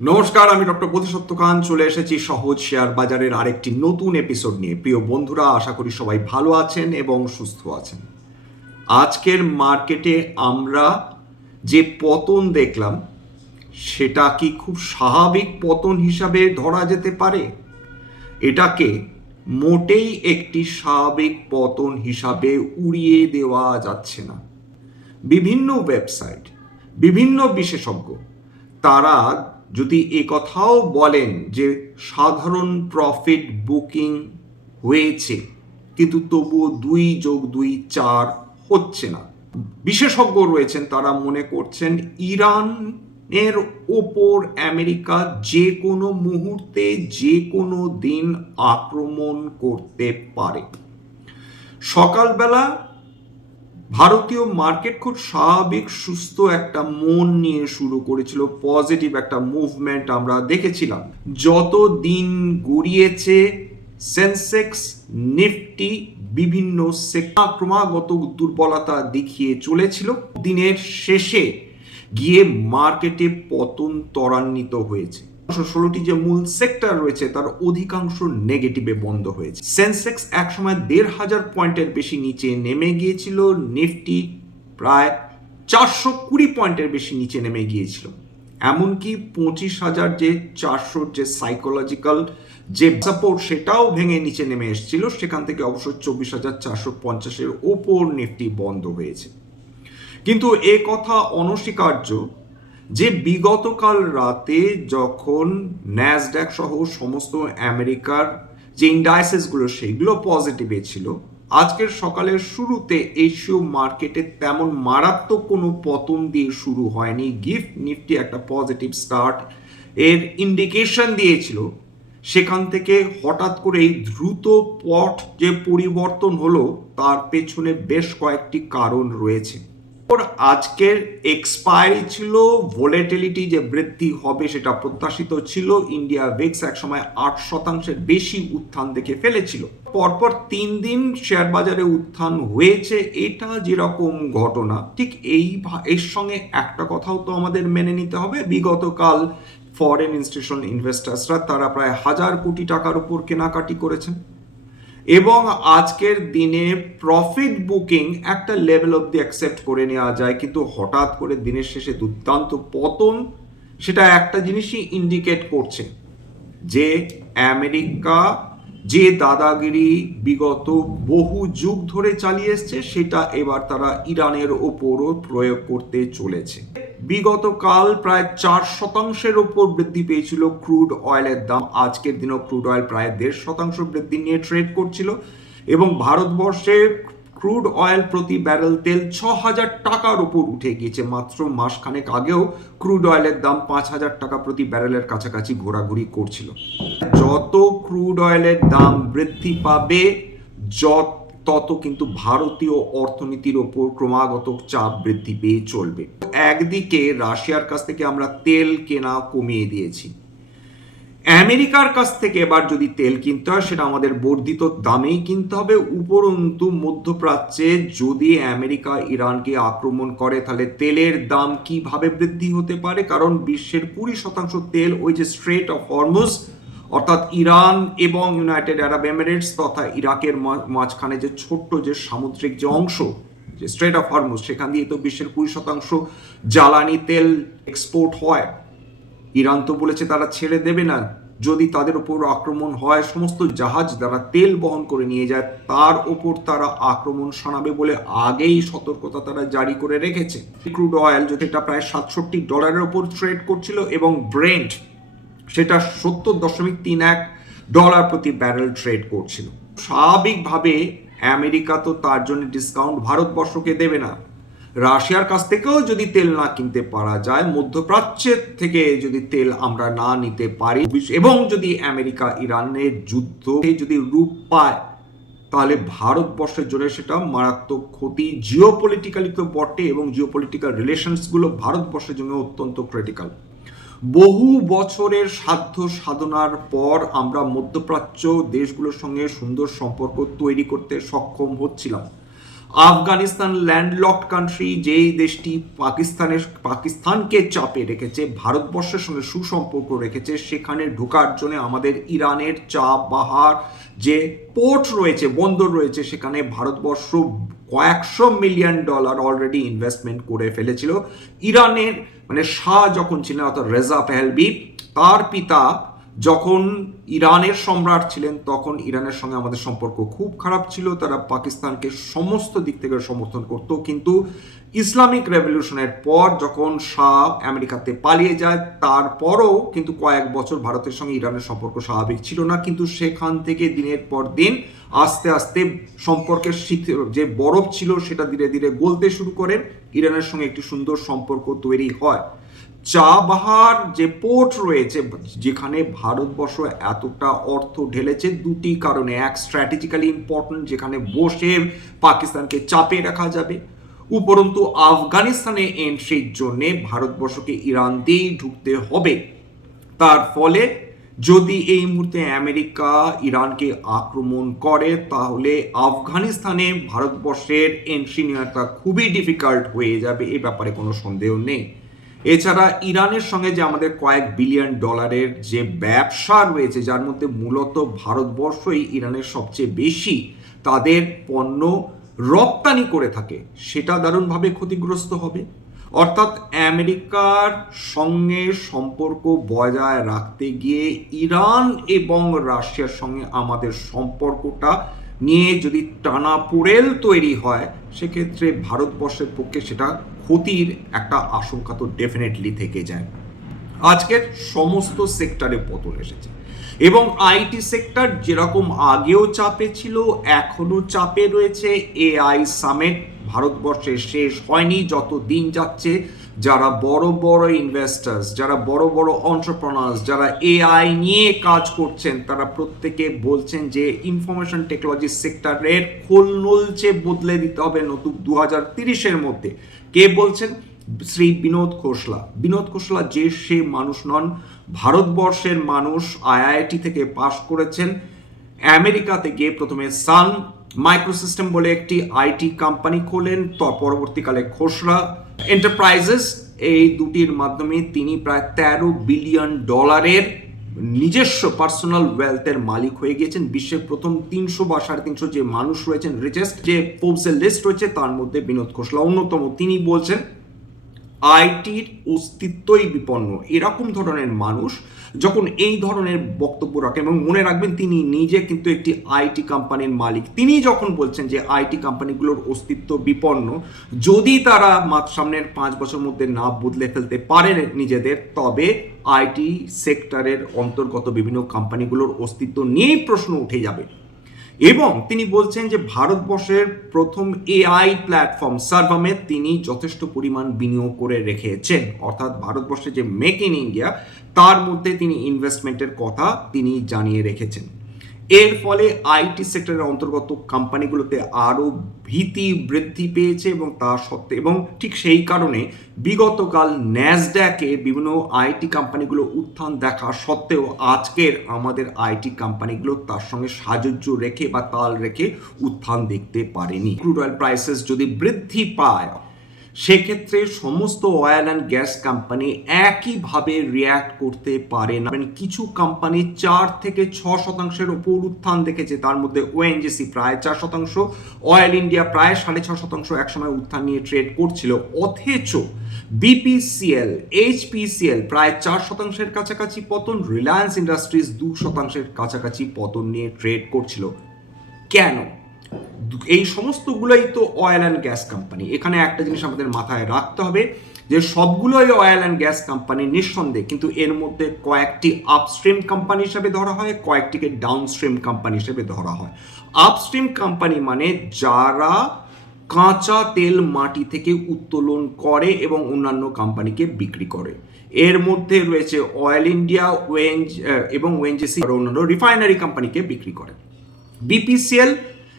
নমস্কার, আমি ডক্টর বোধিসত্ত্ব খান চলে এসেছি সহজ শেয়ার বাজারের আরেকটি নতুন এপিসোড নিয়ে। প্রিয় বন্ধুরা, আশা করি সবাই ভালো আছেন এবং সুস্থ আছেন। আজকের মার্কেটে আমরা যে পতন দেখলাম সেটা কি খুব স্বাভাবিক পতন হিসাবে ধরা যেতে পারে? এটাকে মোটেই একটি স্বাভাবিক পতন হিসাবে উড়িয়ে দেওয়া যাচ্ছে না। বিভিন্ন ওয়েবসাইট, বিভিন্ন বিশেষজ্ঞ তারা যদি এ কথাও বলেন যে সাধারণ প্রফিট বুকিং হয়েছে, কিন্তু তবুও 2+2=4 হচ্ছে না। বিশেষজ্ঞ রয়েছেন, তারা মনে করছেন ইরানের ওপর আমেরিকা যে কোনো মুহূর্তে যে কোনো দিন আক্রমণ করতে পারে। সকালবেলা ভারতীয় মার্কেট খুব স্বাভাবিক সুস্থ একটা মন নিয়ে শুরু করেছিল, পজিটিভ একটা মুভমেন্ট আমরা দেখেছিলাম। যত দিন গড়িয়েছে সেন্সেক্স, নিফটি বিভিন্ন সেক্টর ক্রমাগত দুর্বলতা দেখিয়ে চলেছিল। দিনের শেষে গিয়ে মার্কেটে পতন ত্বরান্বিত হয়েছে। 16টি যে মূল সেক্টর রয়েছে তার অধিকাংশ নেগেটিভে বন্ধ হয়েছে। সেন্সেক্স একসময় 1,500 পয়েন্টের বেশি নিচে নেমে গিয়েছিল, নিফটি প্রায় 420 পয়েন্টের বেশি নিচে নেমে গিয়েছিল। এমনকি 25,000 যে 400 যে সাইকোলজিক্যাল যে সাপোর্ট সেটাও ভেঙে নিচে নেমে এসেছিল, সেখান থেকে অবশ্য 24,450-এর ওপর নিফটি বন্ধ হয়েছে। কিন্তু এ কথা অনস্বীকার্য যে বিগতকাল রাতে যখন ন্যাসড্যাক সহ সমস্ত আমেরিকার যে ইন্ডাইসেসগুলো সেগুলো পজিটিভে ছিল, আজকের সকালের শুরুতে এশীয় মার্কেটে তেমন মারাত্মক কোনো পতন দিয়ে শুরু হয়নি। গিফট নিফটি একটা পজিটিভ স্টার্ট এর ইন্ডিকেশন দিয়েছিল, সেখান থেকে হঠাৎ করে এই দ্রুত পথ যে পরিবর্তন হলো তার পেছনে বেশ কয়েকটি কারণ রয়েছে। আজকের এক্সপায়ারি ছিল, ভোলেটিলিটি যে বৃদ্ধি হবে সেটা প্রত্যাশিত ছিল। ইন্ডিয়া ভিক্স একসময় 8%-এর বেশি উত্থান দেখে ফেলেছিল। পরপর 3 দিন শেয়ার বাজারে উত্থান হয়েছে। এটা যেরকম ঘটনা, ঠিক এর সঙ্গে একটা কথাও তো আমাদের মেনে নিতে হবে। বিগতকাল ফরেন ইনস্টিটিউশনাল ইনভেস্টার্সরা তারা প্রায় 1,000 কোটি টাকার উপর কেনাকাটি করেছেন এবং আজকের দিনে প্রফিট বুকিং একটা লেভেল অবধি অ্যাকসেপ্ট করে নেওয়া যায়, কিন্তু হঠাৎ করে দিনের শেষে দুর্দান্ত পতন, সেটা একটা জিনিসই ইন্ডিকেট করছে যে আমেরিকা যে দাদাগিরি বিগত বহু যুগ ধরে চালিয়ে এসছে সেটা এবার তারা ইরানের ওপরও প্রয়োগ করতে চলেছে। বিগতকাল প্রায় 4%-এর ওপর বৃদ্ধি পেয়েছিল ক্রুড অয়েলের দাম। আজকের দিনও ক্রুড অয়েল প্রায় 1.5% বৃদ্ধি নিয়ে ট্রেড করছিল এবং ভারতবর্ষে ক্রুড অয়েল প্রতি ব্যারেল তেল 6,000 টাকার উপর উঠে গিয়েছে। মাত্র মাসখানেক আগেও ক্রুড অয়েলের দাম 5,000 টাকা প্রতি ব্যারেলের কাছাকাছি ঘোরাঘুরি করছিল। যত ক্রুড অয়েলের দাম বৃদ্ধি পাবে তত কিন্তু ভারতীয় অর্থনীতির ওপর ক্রমাগত চাপ বৃদ্ধি পেয়ে চলবে। একদিকে রাশিয়ার কাছ থেকে আমরা তেল কেনা কমিয়ে দিয়েছি, আমেরিকার কাছ থেকে এবার যদি তেল কিনতে হয় সেটা আমাদের বর্ধিত দামেই কিনতে হবে। উপরন্তু মধ্যপ্রাচ্যে যদি আমেরিকা ইরানকে আক্রমণ করে তাহলে তেলের দাম কিভাবে বৃদ্ধি হতে পারে, কারণ বিশ্বের 20% তেল ওই যে স্ট্রেট অফ হরমুজ অর্থাৎ ইরান এবং ইউনাইটেড আরব এমিরেটস তথা ইরাকের মাঝখানে যে ছোট্ট যে সামুদ্রিক যে অংশ যে স্ট্রেট অফ হরমুজ, সেখান দিয়ে তো বিশ্বের 20% জ্বালানি তেল এক্সপোর্ট হয়। ইরান তো বলেছে তারা ছেড়ে দেবে না, যদি তাদের উপর আক্রমণ হয় সমস্ত জাহাজ দ্বারা তেল বহন করে নিয়ে যায় তার ওপর তারা আক্রমণ শানাবে বলে আগেই সতর্কতা তারা জারি করে রেখেছে। ক্রুড অয়েল যেটা প্রায় $67 ওপর ট্রেড করছিল এবং ব্রেন্ট সেটা $70.31 প্রতি ব্যারেল ট্রেড করছিল। স্বাভাবিকভাবে আমেরিকা তো তার জন্য ডিসকাউন্ট ভারতবর্ষকে দেবে না। রাশিয়ার কাছ থেকেও যদি তেল না কিনতে পারা যায়, মধ্যপ্রাচ্যের থেকে যদি তেল আমরা না নিতে পারি এবং যদি আমেরিকা ইরানের যুদ্ধ যদি রূপ পায়, তাহলে ভারতবর্ষের জন্য সেটা মারাত্মক ক্ষতি। জিওপলিটিক্যালি তো বটে এবং জিওপলিটিক্যাল রিলেশনসগুলো ভারতবর্ষের জন্য অত্যন্ত ক্রিটিক্যাল। বহু বছরের সাধ্য সাধনার পর আমরা মধ্যপ্রাচ্য দেশগুলোর সঙ্গে সুন্দর সম্পর্ক তৈরি করতে সক্ষম হচ্ছিলাম। আফগানিস্তান ল্যান্ডলকড কান্ট্রি, যেই দেশটি পাকিস্তানকে চাপে রেখেছে, ভারতবর্ষের সঙ্গে সুসম্পর্ক রেখেছে, সেখানে ঢোকার জন্য আমাদের ইরানের চাবাহার যে পোর্ট রয়েছে, বন্দর রয়েছে, সেখানে ভারতবর্ষ কয়েকশো মিলিয়ন ডলার অলরেডি ইনভেস্টমেন্ট করে ফেলেছিল। ইরানের মানে শাহ যখন ছিলেন, অর্থাৎ রেজা পেহলভি, তার পিতা যখন ইরানের সম্রাট ছিলেন, তখন ইরানের সঙ্গে আমাদের সম্পর্ক খুব খারাপ ছিল। তারা পাকিস্তানকে সমস্ত দিক থেকে সমর্থন করত, কিন্তু ইসলামিক রেভলিউশনের পর যখন শাহ আমেরিকাতে পালিয়ে যায়, তারপরও কিন্তু কয়েক বছর ভারতের সঙ্গে ইরানের সম্পর্ক স্বাভাবিক ছিল না। কিন্তু সেখান থেকে দিনের পর দিন আস্তে আস্তে সম্পর্কের যে বরফ ছিল সেটা ধীরে ধীরে গলতে শুরু করে, ইরানের সঙ্গে একটি সুন্দর সম্পর্ক তৈরি হয়। চাবাহার যে পোর্ট রয়েছে, যেখানে ভারতবর্ষ এতটা অর্থ ঢেলেছে, দুটি কারণে। এক, স্ট্র্যাটেজিক্যালি ইম্পর্টেন্ট, যেখানে বসে পাকিস্তানকে চাপে রাখা যাবে। উপরন্তু আফগানিস্তানে এন্ট্রির জন্য ভারতবর্ষকে ইরান দিয়েই ঢুকতে হবে। তার ফলে যদি এই মুহূর্তে আমেরিকা ইরানকে আক্রমণ করে, তাহলে আফগানিস্তানে ভারতবর্ষের এন্ট্রি নেওয়াটা খুবই ডিফিকাল্ট হয়ে যাবে, এ ব্যাপারে কোনো সন্দেহ নেই। এছাড়া ইরানের সঙ্গে যে আমাদের কয়েক বিলিয়ন ডলারের যে ব্যবসা রয়েছে, যার মধ্যে মূলত ভারতবর্ষই ইরানের সবচেয়ে বেশি তাদের পণ্য রপ্তানি করে থাকে, সেটা দারুণভাবে ক্ষতিগ্রস্ত হবে। অর্থাৎ আমেরিকার সঙ্গে সম্পর্ক বজায় রাখতে গিয়ে ইরান এবং রাশিয়ার সঙ্গে আমাদের সম্পর্কটা নিয়ে যদি টানাপোড়েল তৈরি হয়, সেক্ষেত্রে ভারতবর্ষের পক্ষে সেটা ক্ষতির একটা আশঙ্কা তো ডেফিনেটলি থেকে যায়। আজকের সমস্ত সেক্টরে পতন এসেছে, এবং আইটি সেক্টর যেরকম আগেও চাপে ছিল, এখনো চাপে রয়েছে। এআই সামিট ভারতবর্ষে শেষ হয়নি। যত দিন যাচ্ছে, যারা বড় বড় ইনভেস্টার্স, যারা বড় বড় এন্টারপ্রেনার্স, যারা এআই নিয়ে কাজ করছেন, তারা প্রত্যেকে বলছেন যে ইনফরমেশন টেকনোলজি সেক্টরের খোল নলচে বদলে দিতে হবে নতুন 2030-এর মধ্যে। কে বলছেন? শ্রী বিনোদ খোসলা। বিনোদ খোসলা যে সে মানুষ নন, ভারতবর্ষের মানুষ। আইআইটি থেকে পাশ করেছেন, আমেরিকাতে গিয়ে প্রথমে সান মাইক্রোসিস্টেম বলে একটি আইটি কোম্পানি খোলেন, পরবর্তীকালে খোসলা এন্টারপ্রাইজেস, এই দুটির মাধ্যমে তিনি প্রায় 13 বিলিয়ন ডলারের নিজস্ব পার্সোনাল ওয়েলথের মালিক হয়ে গিয়েছেন। বিশ্বের প্রথম 300 বা 350 যে মানুষ রয়েছেন, রিচেস্ট যে ফোর্বসের লিস্ট রয়েছে, তার মধ্যে বিনোদ খোসলা অন্যতম। তিনি বলছেন আইটির অস্তিত্বই বিপন্ন। এরকম ধরনের মানুষ যখন এই ধরনের বক্তব্য রাখেন, এবং মনে রাখবেন তিনি নিজে কিন্তু একটি আইটি কোম্পানির মালিক, তিনি যখন বলছেন যে আইটি কোম্পানিগুলোর অস্তিত্ব বিপন্ন, যদি তারা সামনের 5 বছর মধ্যে না বদলে ফেলতে পারে নিজেদের, তবে আইটি সেক্টরের অন্তর্গত বিভিন্ন কোম্পানিগুলোর অস্তিত্ব নিয়েই প্রশ্ন উঠে যাবে। এবং তিনি বলছেন যে ভারতবর্ষের প্রথম এআই প্ল্যাটফর্ম সার্ভামে তিনি যথেষ্ট পরিমাণ বিনিয়োগ করে রেখেছেন। অর্থাৎ ভারতবর্ষে যে মেক ইন ইন্ডিয়া, তার মধ্যে তিনি ইনভেস্টমেন্টের কথা তিনি জানিয়ে রেখেছেন। এর ফলে আইটি সেক্টরের অন্তর্গত কোম্পানিগুলোতে আরও ভীতি বৃদ্ধি পেয়েছে, এবং তা সত্ত্বেও, এবং ঠিক সেই কারণে বিগতকাল ন্যাসড্যাকে বিভিন্ন আইটি কোম্পানিগুলো উত্থান দেখা সত্ত্বেও আজকের আমাদের আইটি কোম্পানিগুলো তার সঙ্গে সাযুজ্য রেখে বা তাল রেখে উত্থান দেখতে পারেনি। ক্রুড অয়েল প্রাইসেস যদি বৃদ্ধি পায়, সেক্ষেত্রে সমস্ত অয়েল অ্যান্ড গ্যাস কোম্পানি একইভাবে রিয়্যাক্ট করতে পারে না। কিছু কোম্পানি 4 থেকে 6% উপর উত্থান দেখেছে, তার মধ্যে ওএনজিসি প্রায় 4%, অয়েল ইন্ডিয়া প্রায় 6.5% একসময় উত্থান নিয়ে ট্রেড করছিল। অথচ বিপিসিএল, এইচপিসিএল প্রায় 4%-এর কাছাকাছি পতন, রিলায়েন্স ইন্ডাস্ট্রিজ 2%-এর কাছাকাছি পতন নিয়ে ট্রেড করছিল। কেন? এই সমস্তগুলোই তো অয়েল অ্যান্ড গ্যাস কোম্পানি। এখানে একটা জিনিস আমাদের মাথায় রাখতে হবে যে সবগুলোই অয়েল অ্যান্ড গ্যাস কোম্পানি নিঃসন্দেহে, কিন্তু এর মধ্যে কয়েকটি আপস্ট্রিম কোম্পানি হিসেবে ধরা হয়, কয়েকটিকে ডাউনস্ট্রিম কোম্পানি হিসেবে ধরা হয়। আপস্ট্রিম কোম্পানি মানে যারা কাঁচা তেল মাটি থেকে উত্তোলন করে এবং অন্যান্য কোম্পানিকে বিক্রি করে। এর মধ্যে রয়েছে অয়েল ইন্ডিয়া, এবং ওএনজিসি অন্যান্য রিফাইনারি কোম্পানিকে বিক্রি করে। BPCL,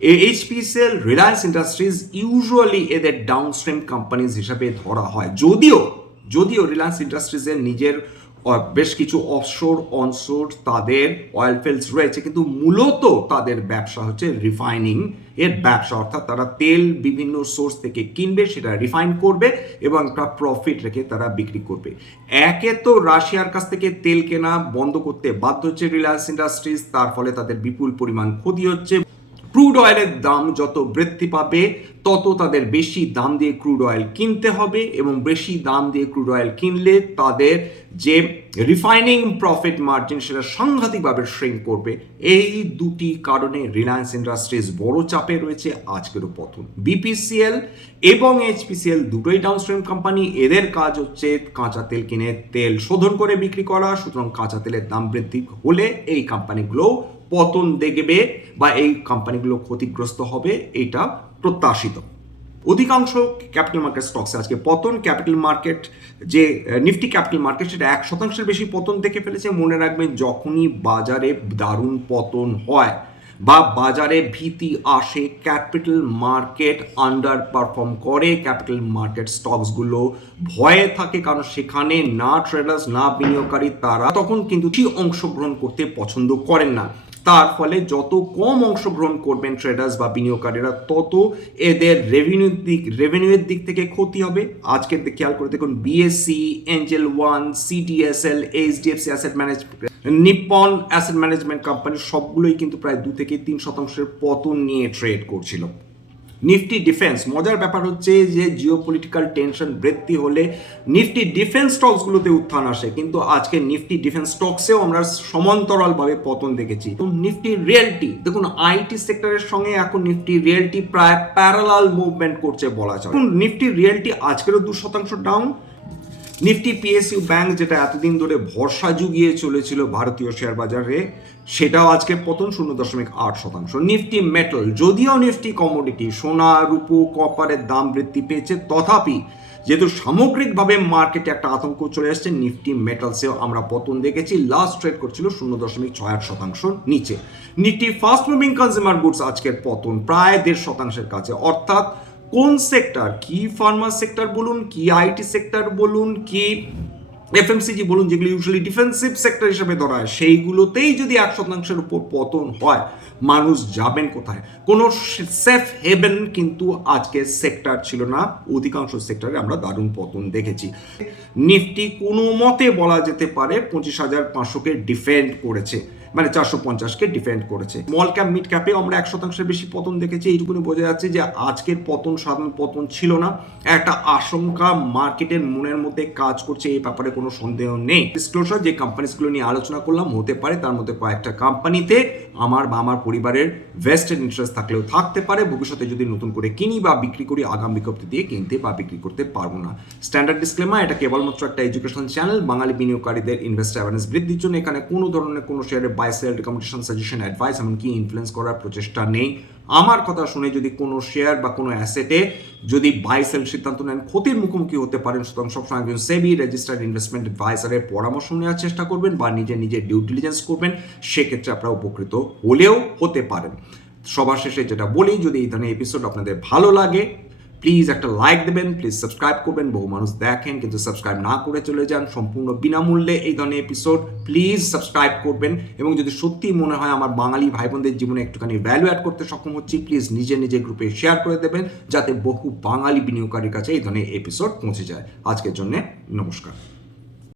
HPCL, Reliance industries usually এদের ডাউনস্ট্রিম কোম্পানিজ হিসাবে ধরা হয়। যদিও যদিও রিলায়েন্স ইন্ডাস্ট্রিজের নিজের বেশ কিছু অফশোর অনশোর তাদের অয়েল ফিল্ডস রয়েছে, কিন্তু মূলত তাদের ব্যবসা হচ্ছে রিফাইনিং এর ব্যবসা, অর্থাৎ তারা তেল বিভিন্ন সোর্স থেকে কিনবে, সেটা রিফাইন করবে এবং একটা প্রফিট রেখে তারা বিক্রি করবে। একে তো রাশিয়ার কাছ থেকে তেল কেনা বন্ধ করতে বাধ্য হচ্ছে রিলায়েন্স ইন্ডাস্ট্রিজ, তার ফলে তাদের বিপুল পরিমাণ ক্ষতি হচ্ছে। ক্রুড অয়েলের দাম যত বৃদ্ধি পাবে তত তাদের বেশি দাম দিয়ে ক্রুড অয়েল কিনতে হবে, এবং বেশি দাম দিয়ে ক্রুড অয়েল কিনলে তাদের যে রিফাইনিং প্রফিট মার্জিন সেটা সাংঘাতিকভাবে শ্রিঙ্ক করবে। এই দুটি কারণে রিলায়েন্স ইন্ডাস্ট্রিজ বড় চাপে রয়েছে, আজকেরও পতন। বিপিসিএল এবং এইচপিসিএল দুটোই ডাউনস্ট্রিম কোম্পানি, এদের কাজ হচ্ছে কাঁচা তেল কিনে তেল শোধন করে বিক্রি করা, সুতরাং কাঁচা তেলের দাম বৃদ্ধি হলে এই কোম্পানিগুলো পতন দেখবে বা এই কোম্পানিগুলো ক্ষতিগ্রস্ত হবে, এটা প্রত্যাশিত। অধিকাংশ ক্যাপিটাল মার্কেট স্টকসে আজকে পতন। ক্যাপিটাল মার্কেট যে নিফটি ক্যাপিটাল মার্কেট সেটা 1% বেশি পতন দেখে ফেলেছে। মনে রাখবেন, যখনই বাজারে দারুণ পতন হয় বা বাজারে ভীতি আসে, ক্যাপিটাল মার্কেট আন্ডার পারফর্ম করে, ক্যাপিটাল মার্কেট স্টকসগুলো ভয়ে থাকে, কারণ সেখানে না ট্রেডার্স না বিনিয়োগকারী তারা তখন কিন্তু অংশগ্রহণ করতে পছন্দ করেন না। তার ফলে যত কম অংশগ্রহণ করবেন ট্রেডার্স বা বিনিয়োগকারীরা, তত এদের রেভিনিউয়ের দিক থেকে ক্ষতি হবে। আজকে খেয়াল করে দেখুন, BSc, Angel one, CDSL, HDFC asset management, Nippon asset management company সবগুলোই কিন্তু প্রায় 2 থেকে 3% পতন নিয়ে ট্রেড করছিল। নিফটি ডিফেন্স, মজার ব্যাপার হচ্ছে যে জিওপলিটিক্যাল টেনশন বৃদ্ধি হলে নিফটি ডিফেন্স স্টকসগুলোতে উত্থান আসে, কিন্তু আজকে নিফটি ডিফেন্স স্টকসেও আমরা সমান্তরালভাবে পতন দেখেছি। তো নিফটি রিয়েলটি দেখুন, আইটি সেক্টরের সঙ্গে এখন নিফটি রিয়েলটি প্রায় প্যারালাল মুভমেন্ট করছে বলা যায়। নিফটি রিয়েলটি আজকেরও 2% ডাউন। নিফটি পিএসইউ ব্যাংক, যেটা এতদিন ধরে ভরসা জুগিয়ে চলেছিল ভারতীয় শেয়ার বাজারে, সেটাও আজকে পতন 0.8%। নিফটি মেটাল, যদিও নিফটি কমোডিটি সোনা, রূপো, কপারের দাম বৃদ্ধি পেয়েছে, তথাপি যেহেতু সামগ্রিকভাবে মার্কেটে একটা আতঙ্ক চলে আসছে, নিফটি মেটালসেও আমরা পতন দেখেছি। লাস্ট ট্রেড করছিল 0.68% নিচে। Nifty fast moving consumer goods আজকের পতন প্রায় 1.5%-এর কাছে, অর্থাৎ কোন সেক্টর, কি ফার্মা সেক্টর বলুন, কি আইটি সেক্টর বলুন, কি এফএমসিজি বলুন, যেগুলো ইউজুয়ালি ডিফেন্সিভ সেক্টর হিসেবে ধরা হয়, সেইগুলোতেই যদি 1%-এর উপর পতন হয়, মানুষ যাবেন কোথায়? কোনো সেফ হেভেন কিন্তু আজকে সেক্টর ছিল না। অধিকাংশ সেক্টরে আমরা দারুণ পতন দেখেছি। নিফটি কোনো মতে বলা যেতে পারে 25,500-কে ডিফেন্ড করেছে, মানে 450-কে ডিফেন্ড করেছে। স্মল ক্যাপ মিড ক্যাপে আমরা 1%-এর বেশি পতন দেখেছি। এইটুকুনি বোঝা যাচ্ছে যে আজকের পতন সাধারণ পতন ছিল না, একটা আশঙ্কা মার্কেটের মনের মধ্যে কাজ করছে, এই ব্যাপারে কোনো সন্দেহ নেই। ডিসক্লোজার যে কোম্পানিগুলো নিয়ে আলোচনা করলাম, হতে পারে তার মধ্যে কয়েকটা কোম্পানিতে আমার বা আমার পরিবারের ভেস্টেড ইন্টারেস্ট থাকলেও থাকতে পারে। ভবিষ্যতে যদি নতুন করে কিনি বা বিক্রি করি, আগাম বিজ্ঞপ্তি দিয়ে কিনতে বা বিক্রি করতে পারবো না। স্ট্যান্ডার্ড ডিসক্লেমার, এটা কেবলমাত্র একটা এডুকেশন চ্যানেল। বাঙালি বিনিয়োগকারীদের ইনভেস্টার অ্যাওয়ারনেস বৃদ্ধির জন্য এখানে কোনো ধরনের কোনো শেয়ারের buy sell, recommendation, suggestion, advice এমনকি ইনফ্লুয়েন্স করার প্রচেষ্টা নেই। আমার কথা শুনে যদি কোনো শেয়ার বা কোনো অ্যাসেটে যদি বাই সেল সিদ্ধান্ত নেন, ক্ষতির মুখোমুখি হতে পারেন। সুতরাং সবসময় একজন সেবি রেজিস্টার্ড ইনভেস্টমেন্ট অ্যাডভাইসারের পরামর্শ নেওয়ার চেষ্টা করবেন বা নিজের ডিউ ডিলিজেন্স করবেন, সেক্ষেত্রে আপনারা উপকৃত হলেও হতে পারেন। সবার শেষে যেটা বলি, যদি এই ধরনের এপিসোড আপনাদের ভালো লাগে, প্লিজ একটা লাইক দেবেন, প্লিজ সাবস্ক্রাইব করবেন। বহু মানুষ দেখেন কিন্তু সাবস্ক্রাইব না করে চলে যান, সম্পূর্ণ বিনামূল্যে এই ধরনের এপিসোড। প্লিজ সাবস্ক্রাইব করবেন, এবং যদি সত্যি মনে হয় আমার বাঙালি ভাই বোনদের জীবনে একটুখানি ভ্যালু অ্যাড করতে সক্ষম হচ্ছি, প্লিজ নিজের গ্রুপে শেয়ার করে দেবেন, যাতে বহু বাঙালি বিনিয়োগকারীর কাছে এই ধরনের এপিসোড পৌঁছে যায়। আজকের জন্য নমস্কার।